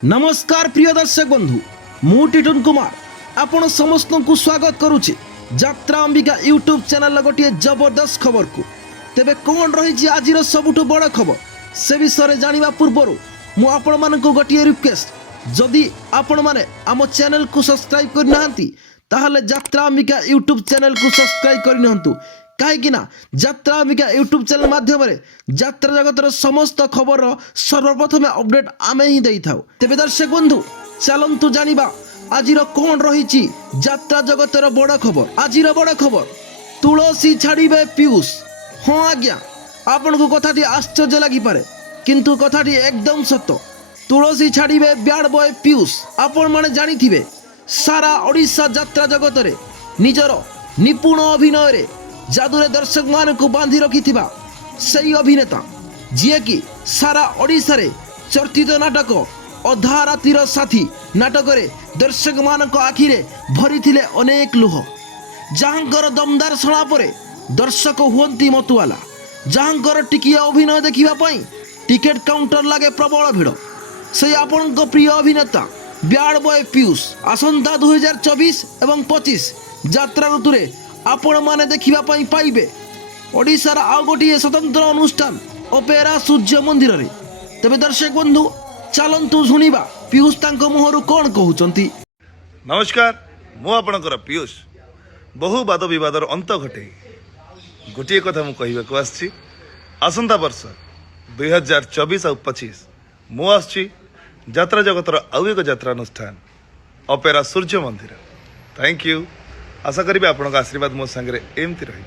नमस्कार प्रिय दर्शक बंधु मु टिटन कुमार आपण समस्त को स्वागत करुचे यात्रा अंबिका यूट्यूब चैनल गोटे जबरदस्त खबर को तेबे कौन रही आज सबुठ बड़ खबर से विषय जानिबा पूर्व मु आपण मानक गोटे रिक्वेस्ट जदि आपण माने आम चैनल को सब्सक्राइब करना ताहले यात्रा अंबिका यूट्यूब चैनल को सब्सक्राइब करनिहंतु कहीं यात्रा अंबिका यूट्यूब चैनल माध्यम यात्रा जगतर समस्त खबर सर्वप्रथम अपडेट आमे ही देई थाउ। तेबे दर्शक बंधु चलंतु जानिबा आजिर कौन रही यात्रा जगतर बड़ खबर। आजिर बड़ खबर तुलसी छाड़िबे पीयूष। हाँ आज्ञा आपन को कथाटी आश्चर्य लगी पारे किंतु कथाटी एकदम सत्य। तुलसी छाड़िबे ब्याड बॉय पीयूष। आपण माने जानिथिबे सारा ओडिशा यात्रा जगतरे निजर निपुण अभिनय रे जादुरे दर्शक मान को बांधि रखि सही अभिनेता जी कि सारा ओडिशा रे चर्चित नाटक अधा रातिर साथी नाटक रे दर्शक मान आखिरे भरी थिले अनेक लुह। जहाँकर दमदार शणा परे दर्शक हुअंती मतुआला। जहाँकर टिकिया अभिनय देखिबा पई टिकेट काउंटर लागे प्रबल भिड़। से आपण प्रिय अभिनेता ब्याड बॉय पीयूष आसंता 2024 एवं 25 यात्रा ऋतुरे आपण माने देखिबा पई पाइबे ओडिशार आउ गोटे स्वतंत्र अनुष्ठान ओपेरा सूर्य मंदिर रे। तबे दर्शक बंधु चलंतु शुणिबा पीयूष तांको मुहरु कोन कहउचंती। नमस्कार मु आपणकर पीयूष बहु वाद विवादर अंत घटे गोटे कथा मु कहबाक आछि आसंता वर्ष 2024 और 25 मु आछि यात्रा जगतर आउ एक यात्रा अनुष्ठान ओपेरा सूर्य मंदिर। थैंक यू आशा करी आपन आशीर्वाद मो संगे एमती रही।